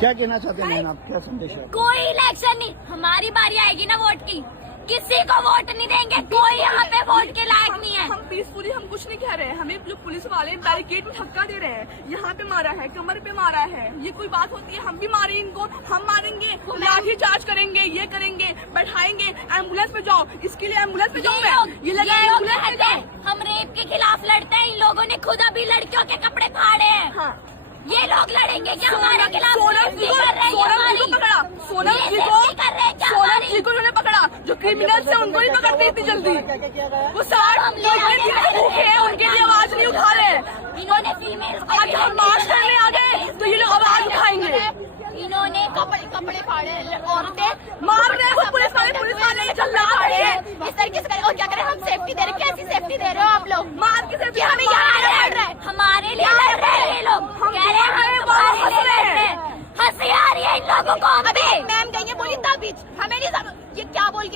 क्या कहना चाहते हैं मैम, आप क्या संदेश है? कोई इलेक्शन नहीं, हमारी बारी आएगी ना वोट की, किसी को वोट नहीं देंगे, कोई यहाँ पे वोट के लायक नहीं है। हम पीसफुली हम कुछ नहीं कह रहे हैं, हमें जो पुलिस वाले बैरिकेड में धक्का दे रहे हैं, यहाँ पे मारा है, कमर पे मारा है, ये कोई बात होती है? हम भी मारे इनको, हम मारेंगे, लाठी चार्ज करेंगे, ये करेंगे, बैठाएंगे, एम्बुलेंस पे जाओ, इसके लिए एम्बुलेंस पे जाओ, ये लगा एम्बुलेंस पे जाओ। हम रेप के खिलाफ लड़ते हैं, इन लोगों ने खुद अभी लड़कियों के कपड़े फाड़े हैं। हाँ। ये लोग लड़ेंगे क्या हमारे खिलाफ? सोनम जी को पकड़ा, सोनम जी को उन्होंने पकड़ा, जो क्रिमिनल्स है उनको ही पकड़ते इतनी जल्दी। वो 60 लोग भूखे हैं, उनके लिए आवाज नहीं उठा रहे। इन्होंने फीमेल आज हम मार्च करने आ गए तो ये लोग आवाज उठाएंगे। इन्होंने कपड़े फाड़े, औरतें मार रहे हैं पुलिस वाले चल रहा है इस तरीके से। और क्या करें, हम सेफ्टी दे रहे हैं, कैसी सेफ्टी दे रहे हो आप लोग? मार के सेफ्टी हमें यहाँ लड़ रहे हैं, हमारे लिए लड़ रहे हैं ये लोग, कह रहे हैं हमारे लिए लड़ रहे हैं। हंसी आ रही है इन लोगों को। अभी मैम गई है, बोली ताबीज हमें नहीं, ये क्या बोल के